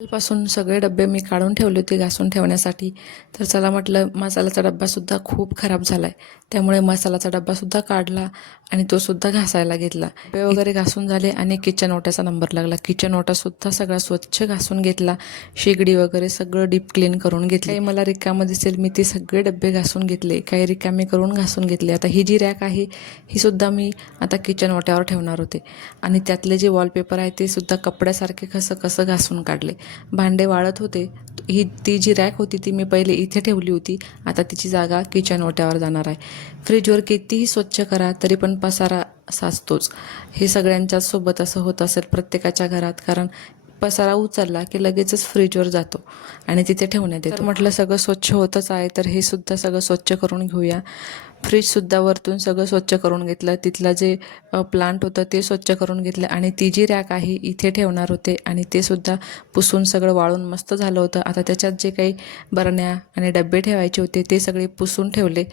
पासून सगळे डब्बे मी काढून ठेवले होते घासून ठेवण्यासाठी. तर चला म्हटलं मसाल्याचा डब्बासुद्धा खूप खराब झाला आहे, त्यामुळे मसाल्याचा डब्बासुद्धा काढला आणि तो सुद्धा घासायला घेतला. डब्बे वगैरे घासून झाले आणि किचन ओट्याचा नंबर लागला. किचन ओटासुद्धा सगळा स्वच्छ घासून घेतला. शेगडी वगैरे सगळं डीप क्लीन करून घेतली. काही मला रिकामं दिसेल मी ते सगळे डब्बे घासून घेतले, काही रिकामे करून घासून घेतले. आता ही जी रॅक आहे ही सुद्धा मी आता किचन ओट्यावर ठेवणार होते आणि त्यातले जे वॉलपेपर आहे ते सुद्धा कपड्यासारखे कसं कसं घासून काढले. भांडे वाळत होते. ती जी रॅक होती ती मी पहिले इथे ठेवली होती, आता तिची जागा किचन ओट्यावर जाणार आहे. फ्रीजवर कितीही स्वच्छ करा तरी पण पसारा साचतोच. हे सगळ्यांच्याच सोबत असं होत असेल प्रत्येकाच्या घरात, कारण पसारा उचलला की लगेचच फ्रीजवर जातो आणि तिथे ठेवण्यात येतो. म्हटलं सगळं स्वच्छ होतच आहे तर हे सुद्धा सगळं स्वच्छ करून घेऊया. फ्रीजसुद्धा वरतून सगळं स्वच्छ करून घेतलं. तिथलं जे प्लांट होतं ते स्वच्छ करून घेतलं आणि ती जी रॅक आहे इथे ठेवणार होते आणि ते सुद्धा पुसून सगळं वाळून मस्त झालं होतं. आता त्याच्यात जे काही बरण्या आणि डबे ठेवायचे होते ते सगळे पुसून ठेवले,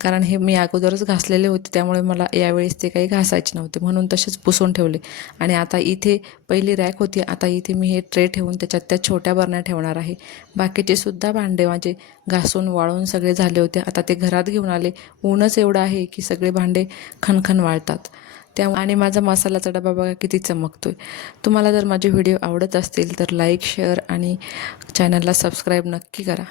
कारण हे मी अगोदरच घासलेले होते त्यामुळे मला यावेळेस ते काही घासायचे नव्हते, म्हणून तसेच पुसून ठेवले. आणि आता इथे पहिली रॅक होती, आता इथे मी हे ट्रे ठेवून त्याच्यात त्या छोट्या बरण्या ठेवणार आहे. बाकीचे सुद्धा भांडे माझे घासून वाळून सगळे झाले होते. आता ते घरात घेऊन आले. ऊनच एवढं आहे की सगळे भांडे खणखण वाळतात. आणि माझा मसाल्याचा डबा बघा किती चमकतोय. तुम्हाला जर माझे व्हिडिओ आवडत असतील तर लाईक, शेअर आणि चॅनलला सबस्क्राईब नक्की करा.